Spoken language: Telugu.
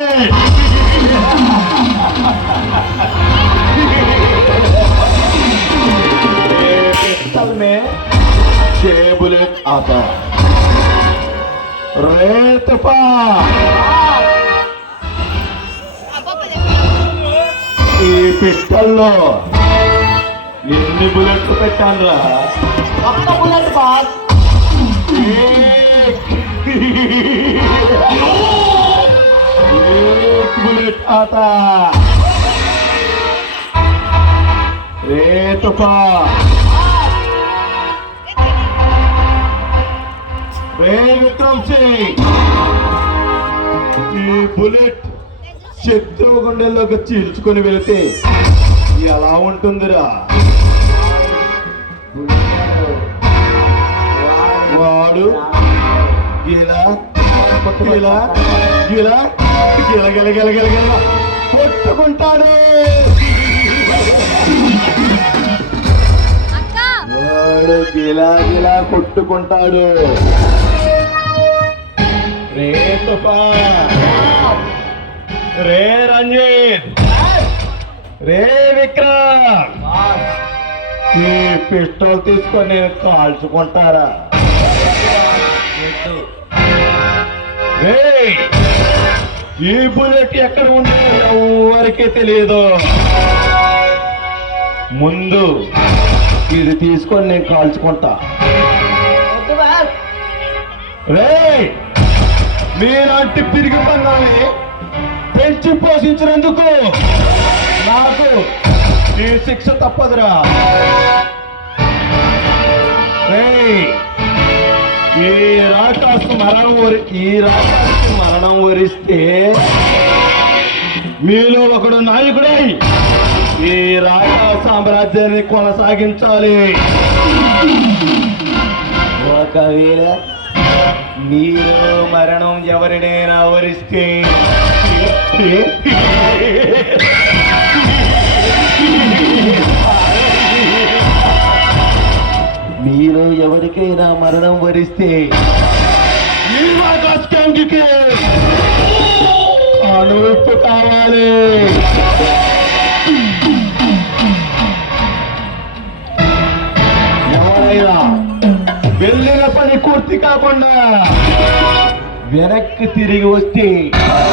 पिस्टल में 6 बुलेट आता रेत ఈ పిస్టల్లో ఎన్ని బుల్లెట్లు పెట్టాను రా? ఒక్క బుల్లెట్ బాస్. बुलेट आता रे तूफान रे విక్రమ్ సింగ్ ఈ బుల్లెట్ శత్రువు గుండెల్లోకి చీల్చుకొని వెళితే ఎలా ఉంటుందిరా? వాడు గిలా గిలా గిలా గిల గిల గిల గిల గిల కొట్టుకుంటాడు. వాడు గిలా గిలా కొట్టుకుంటాడు. రే తుఫాన్ రే రంజిత్ రే విక్రమ్ ఈ పిస్టల్ తీసుకొని నేను కాల్చుకుంటారా? ఈ బుల్లెట్ ఎక్కడ ఉందో ఎవరికీ తెలియదు. ముందు ఇది తీసుకొని నేను కాల్చుకుంటా. రే మీలాంటి పిరిగి పన్నాన్ని పెంచి పోషించినందుకు నాకు ఈ శిక్ష తప్పదురా. రే ఈ రాకాసు మరణం వరిస్తే మీలో ఒకడు నాయకుడై ఈ రాకా సామ్రాజ్యాన్ని కొనసాగించాలి. ఒకవేళ మీరు మరణం ఎవరినైనా వరిస్తే మీరు ఎవరికైనా మరణం వరిస్తే ఈ రాకాస్కి అనుపు కావాలి. ఎవరైనా వెళ్ళిన పని పూర్తి కాకుండా వెనక్కి తిరిగి వస్తే